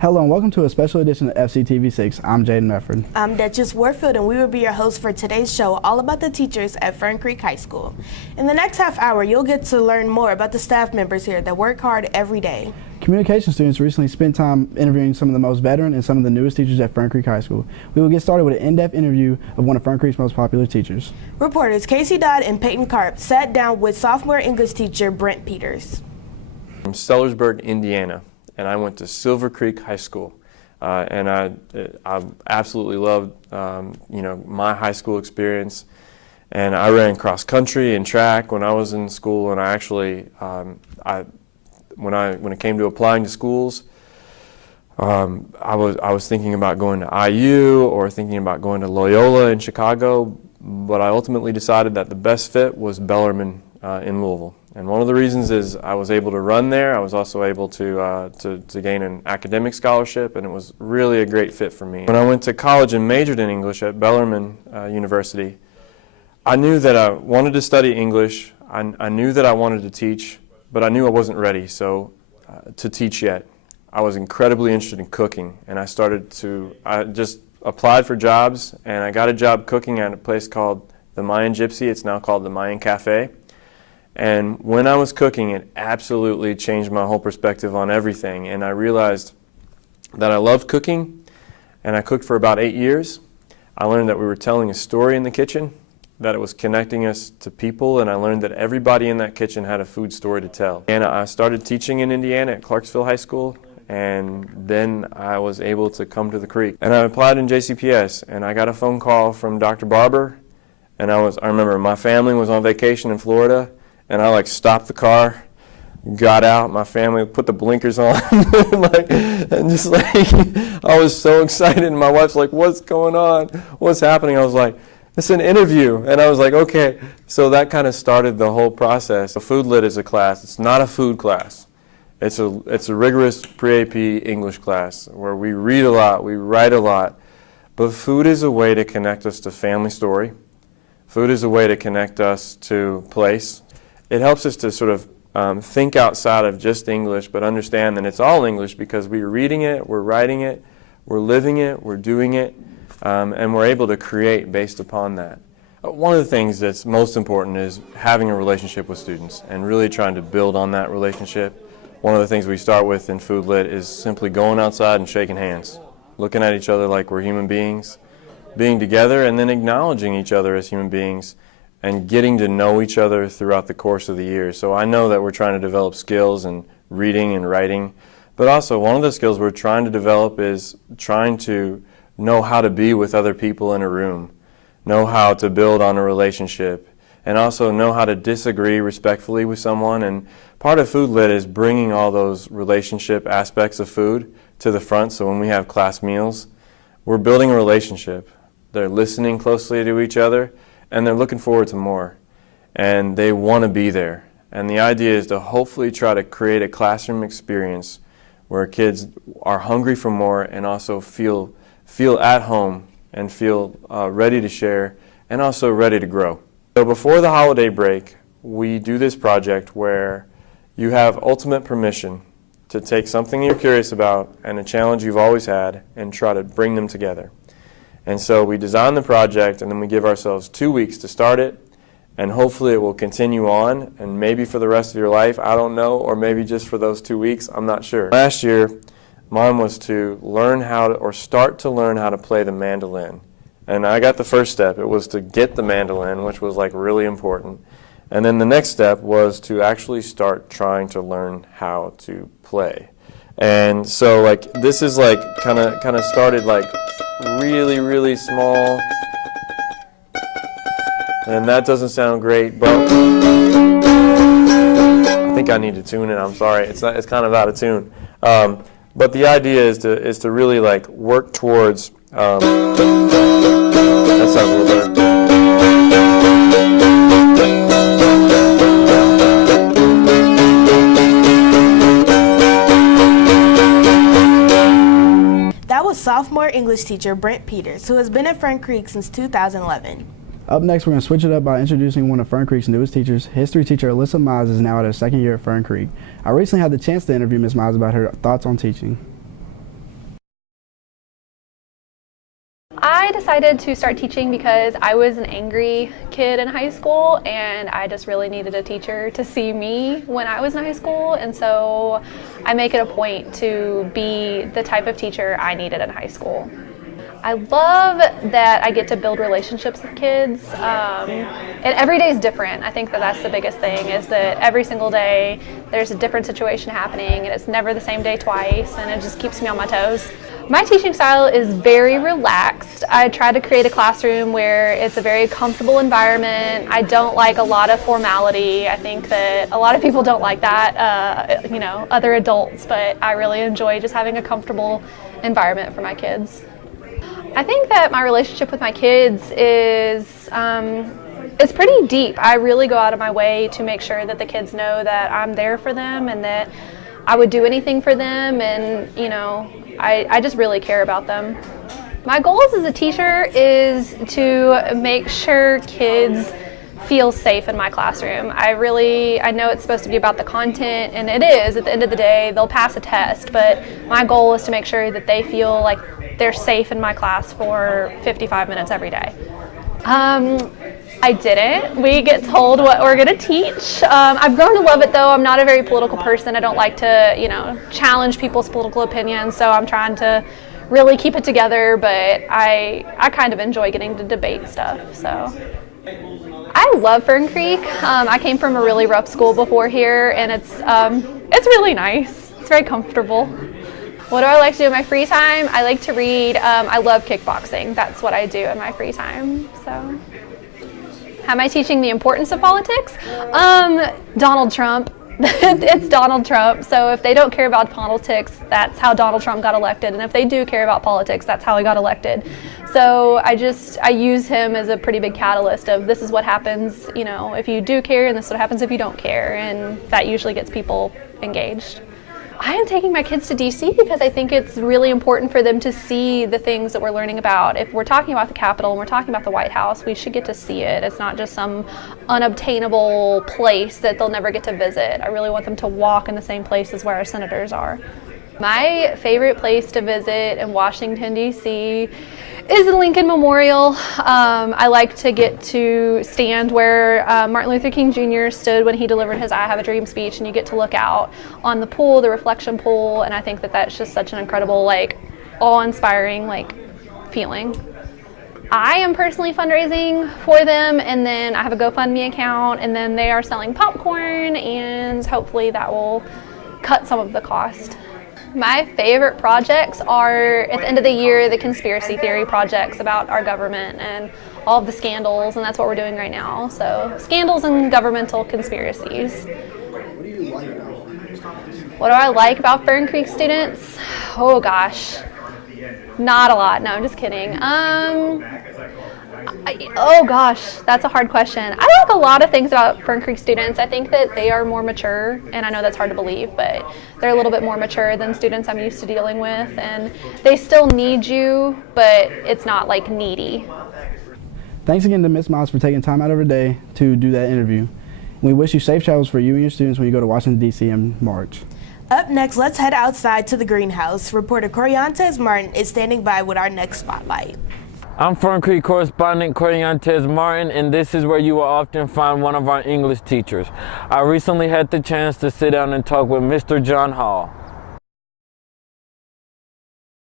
Hello and welcome to a special edition of FCTV6. I'm Jaden Mefford. I'm Duchess Warfield, and we will be your hosts for today's show all about the teachers at Fern Creek High School. In the next half hour, you'll get to learn more about the staff members here that work hard every day. Communication students recently spent time interviewing some of the most veteran and some of the newest teachers at Fern Creek High School. We will get started with an in-depth interview of one of Fern Creek's most popular teachers. Reporters Casey Dodd and Peyton Karp sat down with sophomore English teacher Brent Peters. From Sellersburg, Indiana, and I went to Silver Creek High School. And I absolutely loved, my high school experience. And I ran cross country and track when I was in school. And I actually, when it came to applying to schools, I was thinking about going to IU or thinking about going to Loyola in Chicago. But I ultimately decided that the best fit was Bellarmine in Louisville. And one of the reasons is I was able to run there. I was also able to gain an academic scholarship, and it was really a great fit for me. When I went to college and majored in English at Bellarmine University, I knew that I wanted to study English. I knew that I wanted to teach, but I knew I wasn't ready to teach yet. I was incredibly interested in cooking, and I just applied for jobs, and I got a job cooking at a place called the Mayan Gypsy. It's now called the Mayan Cafe. And when I was cooking, it absolutely changed my whole perspective on everything. And I realized that I loved cooking, and I cooked for about 8 years. I learned that we were telling a story in the kitchen, that it was connecting us to people, and I learned that everybody in that kitchen had a food story to tell. And I started teaching in Indiana at Clarksville High School, and then I was able to come to the Creek. And I applied in JCPS, and I got a phone call from Dr. Barber, and I remember my family was on vacation in Florida, and I stopped the car, got out, my family put the blinkers on, and just I was so excited. And my wife's like, "What's going on? What's happening?" I was like, "It's an interview." And I was like, "Okay." So that kind of started the whole process. So Food Lit is a class. It's not a food class. It's a rigorous pre-AP English class where we read a lot, we write a lot. But food is a way to connect us to family story. Food is a way to connect us to place. It helps us to sort of think outside of just English, but understand that it's all English because we're reading it, we're writing it, we're living it, we're doing it, and we're able to create based upon that. One of the things that's most important is having a relationship with students and really trying to build on that relationship. One of the things we start with in Food Lit is simply going outside and shaking hands, looking at each other like we're human beings, being together, and then acknowledging each other as human beings, and getting to know each other throughout the course of the year. So I know that we're trying to develop skills in reading and writing, but also one of the skills we're trying to develop is trying to know how to be with other people in a room, know how to build on a relationship, and also know how to disagree respectfully with someone. And part of Food Lit is bringing all those relationship aspects of food to the front, so when we have class meals, we're building a relationship. They're listening closely to each other, and they're looking forward to more, and they want to be there. And the idea is to hopefully try to create a classroom experience where kids are hungry for more and also feel at home and feel ready to share and also ready to grow. So before the holiday break, we do this project where you have ultimate permission to take something you're curious about and a challenge you've always had and try to bring them together. And so we design the project, and then we give ourselves 2 weeks to start it, and hopefully it will continue on, and maybe for the rest of your life, I don't know, or maybe just for those 2 weeks, I'm not sure. Last year, mine was to start to learn how to play the mandolin. And I got the first step. It was to get the mandolin, which was really important. And then the next step was to actually start trying to learn how to play. And so this is kind of started really, really small, and that doesn't sound great, but I think I need to tune it. I'm sorry, it's kind of out of tune. But the idea is to really work towards. That sounds a little better. Sophomore English teacher Brent Peters, who has been at Fern Creek since 2011. Up next, we're going to switch it up by introducing one of Fern Creek's newest teachers. History teacher Alyssa Mize is now at her second year at Fern Creek. I recently had the chance to interview Ms. Mize about her thoughts on teaching. decided to start teaching because I was an angry kid in high school, and I just really needed a teacher to see me when I was in high school, and so I make it a point to be the type of teacher I needed in high school. I love that I get to build relationships with kids, and every day is different. I think that that's the biggest thing, is that every single day there's a different situation happening, and it's never the same day twice, and it just keeps me on my toes. My teaching style is very relaxed. I try to create a classroom where it's a very comfortable environment. I don't like a lot of formality. I think that a lot of people don't like that, other adults, but I really enjoy just having a comfortable environment for my kids. I think that my relationship with my kids is it's pretty deep. I really go out of my way to make sure that the kids know that I'm there for them and that I would do anything for them, and I just really care about them. My goals as a teacher is to make sure kids feel safe in my classroom. I know it's supposed to be about the content, and it is. At the end of the day, they'll pass a test, but my goal is to make sure that they feel like they're safe in my class for 55 minutes every day. I didn't. We get told what we're going to teach. I've grown to love it, though. I'm not a very political person. I don't like to, challenge people's political opinions, so I'm trying to really keep it together, but I kind of enjoy getting to debate stuff, so. I love Fern Creek. I came from a really rough school before here, and it's really nice. It's very comfortable. What do I like to do in my free time? I like to read. I love kickboxing. That's what I do in my free time. So, how am I teaching the importance of politics? Donald Trump. It's Donald Trump. So if they don't care about politics, that's how Donald Trump got elected. And if they do care about politics, that's how he got elected. So I use him as a pretty big catalyst of, this is what happens, if you do care, and this is what happens if you don't care. And that usually gets people engaged. I am taking my kids to DC because I think it's really important for them to see the things that we're learning about. If we're talking about the Capitol and we're talking about the White House, we should get to see it. It's not just some unobtainable place that they'll never get to visit. I really want them to walk in the same places where our senators are. My favorite place to visit in Washington, D.C. is the Lincoln Memorial. I like to get to stand where Martin Luther King Jr. stood when he delivered his I Have a Dream speech, and you get to look out on the pool, the reflection pool, and I think that that's just such an incredible, awe-inspiring, feeling. I am personally fundraising for them, and then I have a GoFundMe account, and then they are selling popcorn, and hopefully that will cut some of the cost. My favorite projects are, at the end of the year, the conspiracy theory projects about our government and all of the scandals, and that's what we're doing right now. So, scandals and governmental conspiracies. What do I like about Fern Creek students? Oh gosh, not a lot. No, I'm just kidding. Oh gosh, that's a hard question. I like a lot of things about Fern Creek students. I think that they are more mature, and I know that's hard to believe, but they're a little bit more mature than students I'm used to dealing with, and they still need you, but it's not needy. Thanks again to Ms. Miles for taking time out of her day to do that interview. We wish you safe travels for you and your students when you go to Washington, D.C. in March. Up next, let's head outside to the greenhouse. Reporter Coriantes Martin is standing by with our next spotlight. I'm Fern Creek correspondent Coriantes Martin, and this is where you will often find one of our English teachers. I recently had the chance to sit down and talk with Mr. John Hall.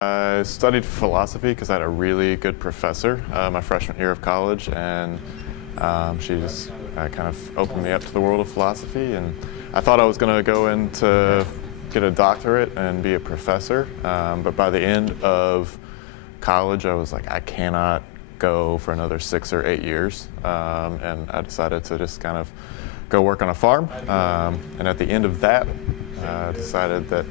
I studied philosophy because I had a really good professor my freshman year of college, and she just kind of opened me up to the world of philosophy, and I thought I was going to go in to get a doctorate and be a professor, but by the end of college I was like, I cannot go for another 6 or 8 years, and I decided to just kind of go work on a farm, and at the end of that I decided that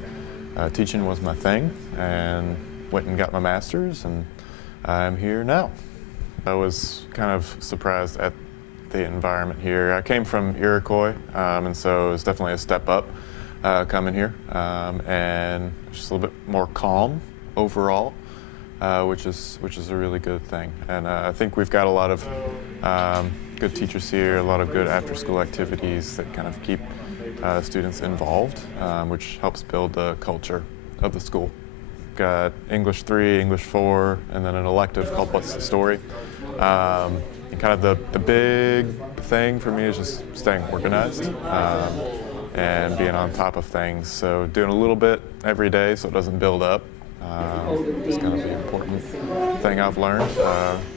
teaching was my thing, and went and got my master's, and I'm here now. I was kind of surprised at the environment here. I came from Iroquois, and so it was definitely a step up coming here, and just a little bit more calm overall, which is a really good thing. And I think we've got a lot of good teachers here, a lot of good after-school activities that kind of keep students involved, which helps build the culture of the school. English 3, English 4, and then an elective called What's the Story. And kind of the big thing for me is just staying organized and being on top of things. So doing a little bit every day so it doesn't build up. It's kind of the important thing I've learned.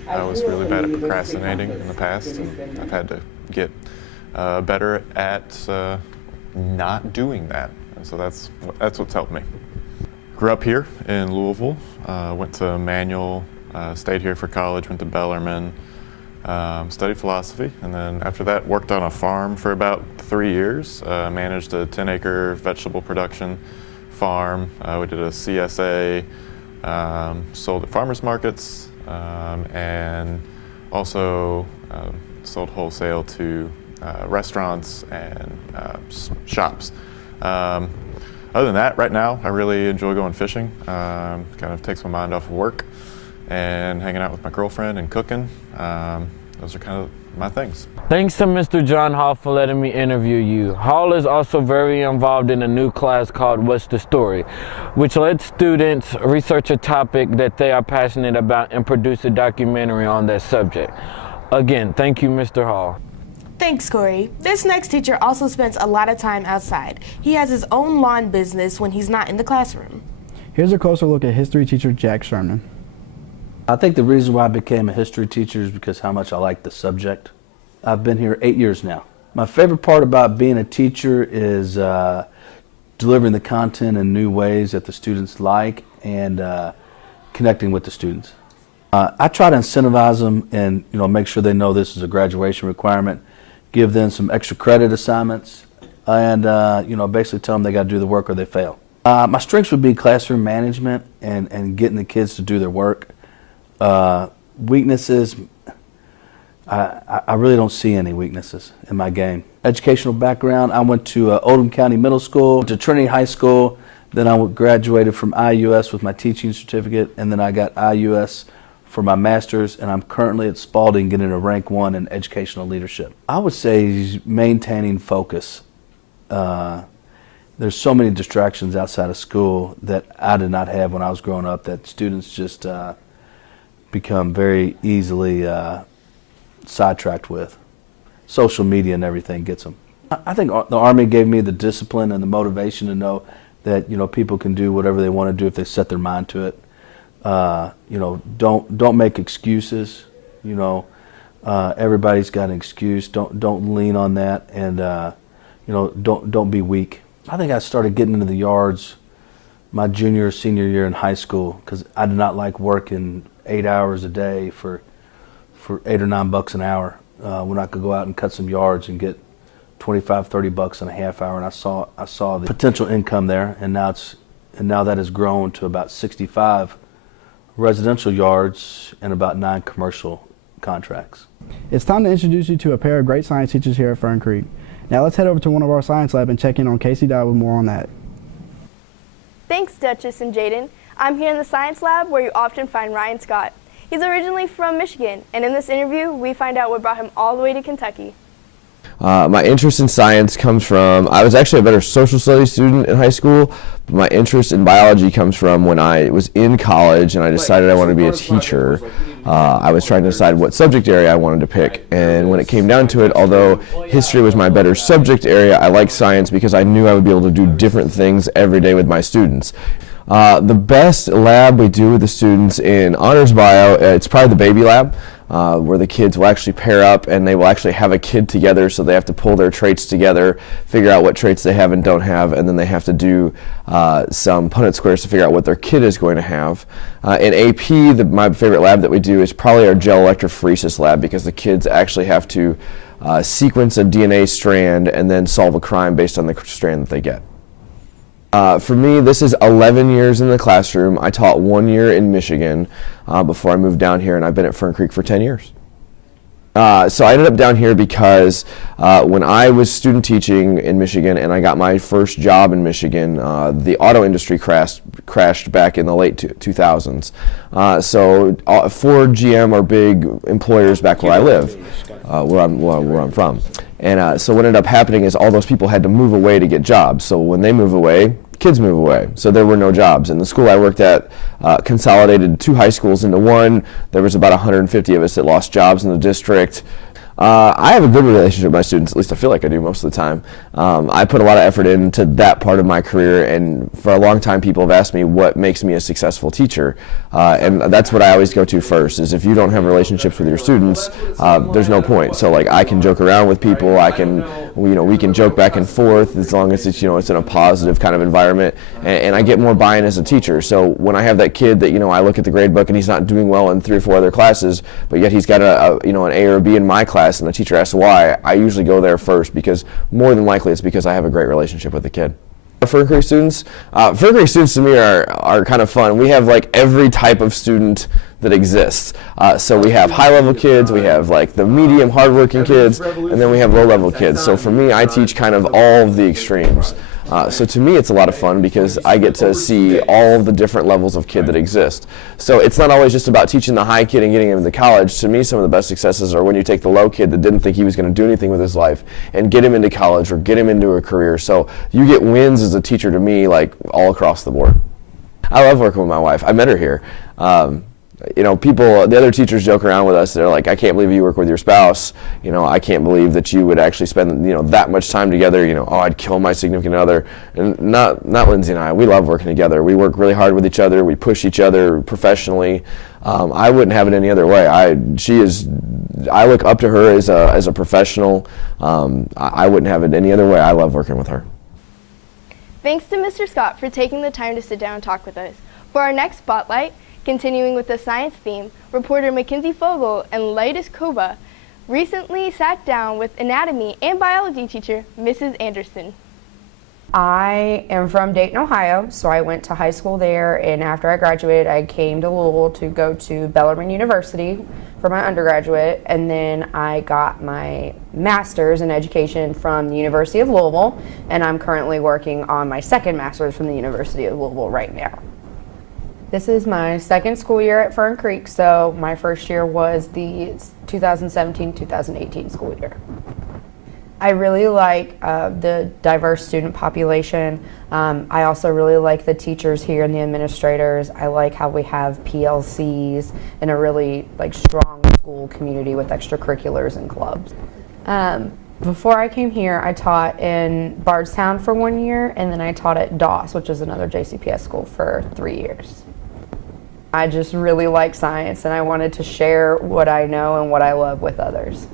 I was really bad at procrastinating in the past, and I've had to get better at not doing that. And so that's what's helped me. Grew up here in Louisville, went to Manual, stayed here for college, went to Bellarmine, studied philosophy, and then after that worked on a farm for about 3 years, managed a 10-acre vegetable production farm. We did a CSA, sold at farmers markets, and also sold wholesale to restaurants and shops. Other than that, right now, I really enjoy going fishing. Kind of takes my mind off of work and hanging out with my girlfriend and cooking. Those are kind of my things. Thanks to Mr. John Hall for letting me interview you. Hall is also very involved in a new class called What's the Story, which lets students research a topic that they are passionate about and produce a documentary on that subject. Again, thank you, Mr. Hall. Thanks, Corey. This next teacher also spends a lot of time outside. He has his own lawn business when he's not in the classroom. Here's a closer look at history teacher Jack Sherman. I think the reason why I became a history teacher is because how much I like the subject. I've been here 8 years now. My favorite part about being a teacher is delivering the content in new ways that the students like and connecting with the students. I try to incentivize them and make sure they know this is a graduation requirement, give them some extra credit assignments, and basically tell them they got to do the work or they fail. My strengths would be classroom management and getting the kids to do their work. Weaknesses, I really don't see any weaknesses in my game. Educational background, I went to Oldham County Middle School, to Trinity High School, then I graduated from IUS with my teaching certificate, and then I got IUS for my master's, and I'm currently at Spalding getting a rank 1 in educational leadership. I would say maintaining focus. There's so many distractions outside of school that I did not have when I was growing up that students just become very easily sidetracked with. Social media and everything gets them. I think the Army gave me the discipline and the motivation to know that people can do whatever they want to do if they set their mind to it. Don't make excuses. Everybody's got an excuse. Don't lean on that, and don't be weak. I think I started getting into the yards my junior or senior year in high school because I did not like working 8 hours a day for $8 or $9 an hour when I could go out and cut some yards and get $25-30 in a half hour, and I saw the potential income there, and now that has grown to about 65 residential yards and about 9 commercial contracts. It's time to introduce you to a pair of great science teachers here at Fern Creek. Now let's head over to one of our science lab and check in on Casey Dodd with more on that. Thanks, Duchess and Jaden. I'm here in the science lab where you often find Ryan Scott. He's originally from Michigan, and in this interview, we find out what brought him all the way to Kentucky. My interest in science comes from, I was actually a better social studies student in high school, but my interest in biology comes from when I was in college and I decided I wanted to be a teacher. I was trying to decide what subject area I wanted to pick, and when it came down to it, although history was my better subject area, I liked science because I knew I would be able to do different things every day with my students. The best lab we do with the students in honors bio, it's probably the baby lab, where the kids will actually pair up and they will actually have a kid together, so they have to pull their traits together, figure out what traits they have and don't have, and then they have to do some Punnett squares to figure out what their kid is going to have. In AP, my favorite lab that we do is probably our gel electrophoresis lab, because the kids actually have to sequence a DNA strand and then solve a crime based on the strand that they get. For me, this is 11 years in the classroom. I taught 1 year in Michigan before I moved down here, and I've been at Fern Creek for 10 years. So I ended up down here because when I was student teaching in Michigan and I got my first job in Michigan, the auto industry crashed back in the late 2000s. So Ford, GM are big employers back where I live, where I'm from. And so what ended up happening is all those people had to move away to get jobs. So when they move away, kids move away, so there were no jobs. And the school I worked at consolidated 2 high schools into one. There was about 150 of us that lost jobs in the district. I have a good relationship with my students, at least I feel like I do most of the time. I put a lot of effort into that part of my career, and for a long time people have asked me what makes me a successful teacher. And that's what I always go to first, is if you don't have relationships with your students, there's no point. So like, I can joke around with people, we can joke back and forth as long as it's in a positive kind of environment, and I get more buy-in as a teacher. So when I have that kid that I look at the grade book and he's not doing well in 3 or 4 other classes, but yet he's got an A or a B in my class, and the teacher asks why, I usually go there first, because more than likely it's because I have a great relationship with the kid. Fern Creek students to me are kind of fun. We have like every type of student that exists. So we have high-level kids, we have like the medium, hardworking kids, and then we have low-level kids. So for me, I teach kind of all of the extremes. So to me, it's a lot of fun because I get to see all of the different levels of kid that exist. So it's not always just about teaching the high kid and getting him into college. To me, some of the best successes are when you take the low kid that didn't think he was going to do anything with his life and get him into college or get him into a career. So you get wins as a teacher to me, like all across the board. I love working with my wife. I met her here. The other teachers joke around with us. They're like, I can't believe you work with your spouse. I can't believe that you would actually spend, that much time together. I'd kill my significant other. And not Lindsay and I. We love working together. We work really hard with each other. We push each other professionally. I wouldn't have it any other way. I look up to her as a professional. I wouldn't have it any other way. I love working with her. Thanks to Mr. Scott for taking the time to sit down and talk with us. For our next spotlight, continuing with the science theme, reporter Mackenzie Fogel and Leitis Koba recently sat down with anatomy and biology teacher Mrs. Anderson. I am from Dayton, Ohio, so I went to high school there, and after I graduated, I came to Louisville to go to Bellarmine University for my undergraduate, and then I got my master's in education from the University of Louisville, and I'm currently working on my second master's from the University of Louisville right now. This is my second school year at Fern Creek, so my first year was the 2017-2018 school year. I really like the diverse student population. I also really like the teachers here and the administrators. I like how we have PLCs and a really strong school community with extracurriculars and clubs. Before I came here, I taught in Bardstown for 1 year, and then I taught at Doss, which is another JCPS school, for 3 years. I just really like science, and I wanted to share what I know and what I love with others.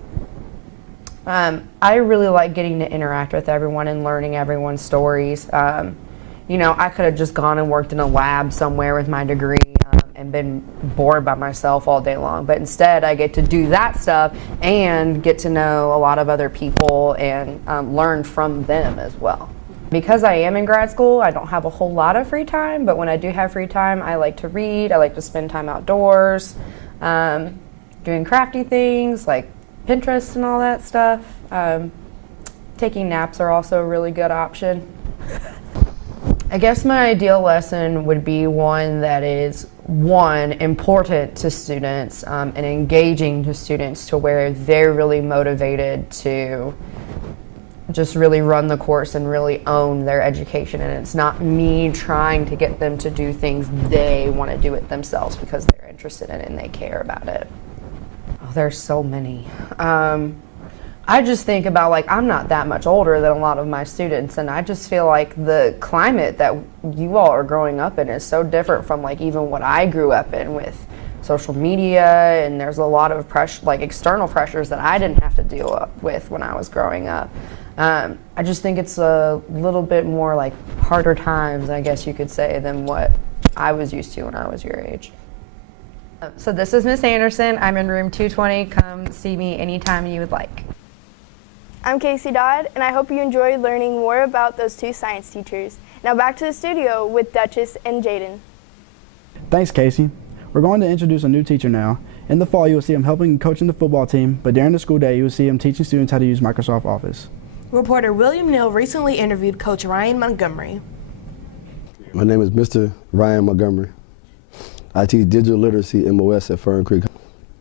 I really like getting to interact with everyone and learning everyone's stories. I could have just gone and worked in a lab somewhere with my degree and been bored by myself all day long, but instead I get to do that stuff and get to know a lot of other people and learn from them as well. Because I am in grad school, I don't have a whole lot of free time, but when I do have free time, I like to read, I like to spend time outdoors, doing crafty things like Pinterest and all that stuff. Taking naps are also a really good option. I guess my ideal lesson would be one that is, important to students and engaging to students to where they're really motivated to just really run the course and really own their education, and it's not me trying to get them to do things. They want to do it themselves because they're interested in it and they care about it. Oh, there's so many. I just think about I'm not that much older than a lot of my students, and I just feel like the climate that you all are growing up in is so different from even what I grew up in with social media, and there's a lot of pressure, external pressures that I didn't have to deal with when I was growing up. I just think it's a little bit more harder times, I guess you could say, than what I was used to when I was your age. So this is Miss Anderson. I'm in room 220. Come see me anytime you would like. I'm Casey Dodd, and I hope you enjoyed learning more about those two science teachers. Now back to the studio with Duchess and Jaden. Thanks, Casey. We're going to introduce a new teacher now. In the fall, you will see him helping and coaching the football team, but during the school day, you will see him teaching students how to use Microsoft Office. Reporter William Neal recently interviewed Coach Ryan Montgomery. My name is Mr. Ryan Montgomery. I teach digital literacy MOS at Fern Creek.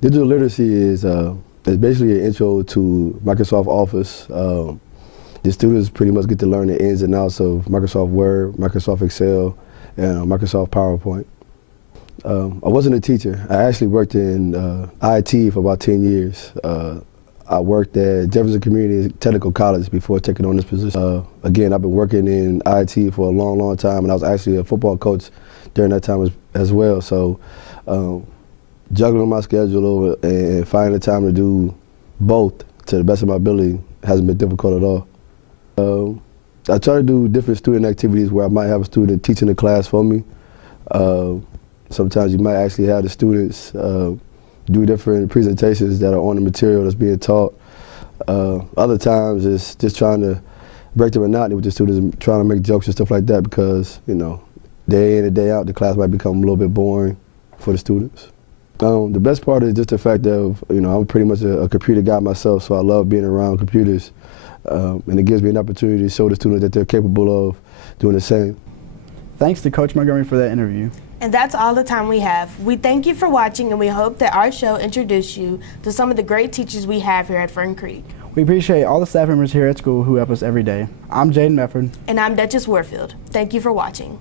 Digital literacy is basically an intro to Microsoft Office. the students pretty much get to learn the ins and outs of Microsoft Word, Microsoft Excel, and Microsoft PowerPoint. I wasn't a teacher. I actually worked in IT for about 10 years. I worked at Jefferson Community Technical College before taking on this position. Again, I've been working in IT for a long, long time, and I was actually a football coach during that time as well. So juggling my schedule and finding the time to do both to the best of my ability hasn't been difficult at all. I try to do different student activities where I might have a student teaching the class for me. Sometimes you might actually have the students do different presentations that are on the material that's being taught. Other times it's just trying to break the monotony with the students and trying to make jokes and stuff like that because, you know, day in and day out, the class might become a little bit boring for the students. The best part is just the fact that, you know, I'm pretty much a computer guy myself, so I love being around computers. And it gives me an opportunity to show the students that they're capable of doing the same. Thanks to Coach Montgomery for that interview. And that's all the time we have. We thank you for watching, and we hope that our show introduced you to some of the great teachers we have here at Fern Creek. We appreciate all the staff members here at school who help us every day. I'm Jaden Mefford. And I'm Duchess Warfield. Thank you for watching.